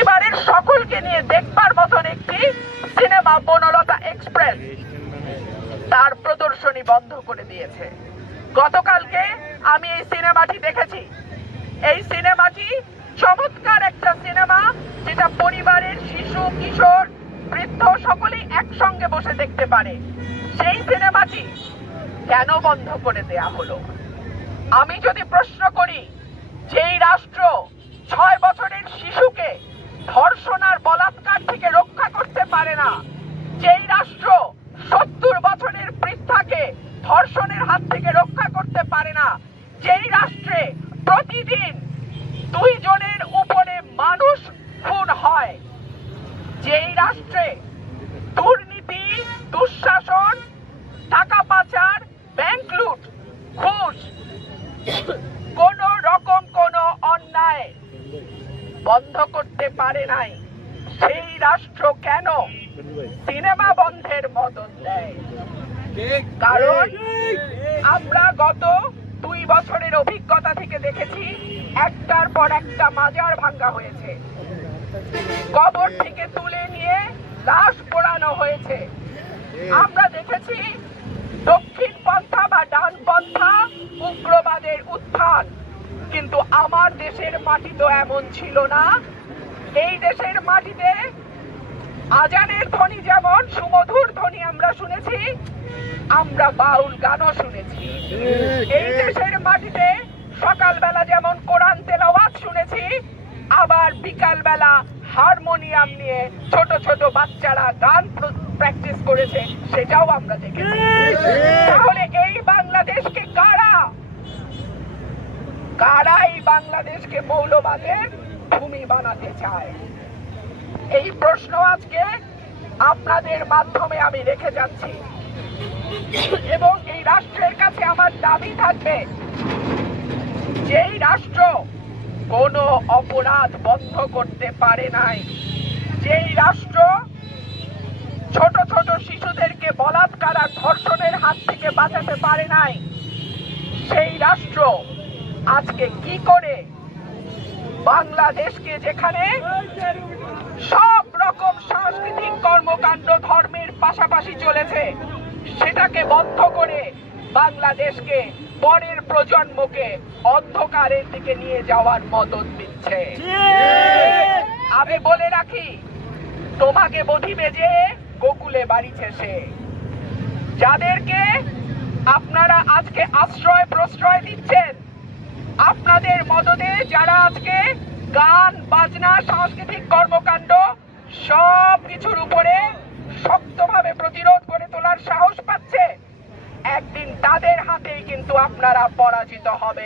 পরিবারের সকলকে নিয়ে দেখবার মতন একটি সিনেমা বনলতা এক্সপ্রেস তার প্রদর্শনী বন্ধ করে দিয়েছে। গতকালকে আমি এই সিনেমাটি দেখেছি। এই সিনেমাটি চমৎকার একটা সিনেমা, যেটা পরিবারের শিশু, কিশোর, বৃদ্ধ সকলেই একসঙ্গে বসে দেখতে পারে। সেই সিনেমাটি কেন বন্ধ করে দেয়া হলো? আমি যদি প্রশ্ন করি, যেই রাষ্ট্র 6 বছরের শিশুকে ধর্ষণ আর বলাৎকার থেকে রক্ষা করতে পারে না, যেই রাষ্ট্র 70 বছরের বৃদ্ধাকে ধর্ষণের হাত থেকে রক্ষা করতে পারে না, যেই রাষ্ট্রে প্রতিদিন 2 জনের উপরে মানুষ খুন হয়, যেই রাষ্ট্রে দুর্নীতি, দুঃশাসন, টাকা পাচার, ব্যাংক লুট, ঘুষ, কোন রকম কোন অন্যায় বন্ধ করতে পারে নাই, সেই রাষ্ট্র কেন সিনেমা বন্ধের মদত দেয়? কারণ আমরা গত 2 বছরের অভিজ্ঞতা থেকে দেখেছি, একটার পর একটা মাজার ভাঙ্গা হয়েছে, কবর থেকে তুলে নিয়ে লাশ পোড়ানো হয়েছে। আমরা দেখেছি দক্ষিণ পন্থা বা ডান পন্থা উগ্রবাদের উত্থান। কিন্তু আমার দেশের মাটি তো এমন ছিল না। এই দেশের মাটিতে আজানের ধ্বনি যেমন সুমধুর ধ্বনি আমরা শুনেছি, আমরা বাউল গানও শুনেছি। এই দেশের মাটিতে সকালবেলা যেমন কোরআন তেলাওয়াত শুনেছি, আবার বিকালবেলা হারমোনিয়াম নিয়ে ছোট ছোট বাচ্চারা গান প্র্যাকটিস করেছে, সেটাও আমরা দেখেছি। তাহলে এই বাংলাদেশকে কারা এই বাংলাদেশকে মৌলবাদের ভূমি বানাতে চায়? এই প্রশ্ন আজকে আপনাদের মাধ্যমে আমি রেখে যাচ্ছি, এবং এই রাষ্ট্রের কাছে আমার দাবি থাকবে, যেই রাষ্ট্র কোনো অপরাধ বন্ধ করতে পারে নাই, যেই রাষ্ট্র ছোট ছোট শিশুদেরকে বলাৎকার আর ধর্ষণের হাত থেকে বাঁচাতে পারে নাই, সেই রাষ্ট্র আজকে কি করে বাংলাদেশকে, যেখানে সব রকম সাংস্কৃতিক কর্মকাণ্ড ধর্মের পাশাপাশি চলেছে, সেটাকে বন্ধ করে বাংলাদেশকে, পরের প্রজন্মকে অন্ধকারের দিকে নিয়ে যাওয়ার মদত দিচ্ছে। আমি বলে রাখি, তোমাকে বধিবে যে গোকুলে বাড়িছে সে। যাদেরকে আপনারা আজকে আশ্রয় প্রশ্রয় দিচ্ছেন, আপনাদের মদদে যারা আজকে গান বাজনা সাংস্কৃতিক কর্মকাণ্ড সব কিছুর উপরে শক্তভাবে প্রতিরোধ করে তোলার সাহস পাচ্ছে, একদিন তাদের হাতেই কিন্তু আপনারা পরাজিত হবে।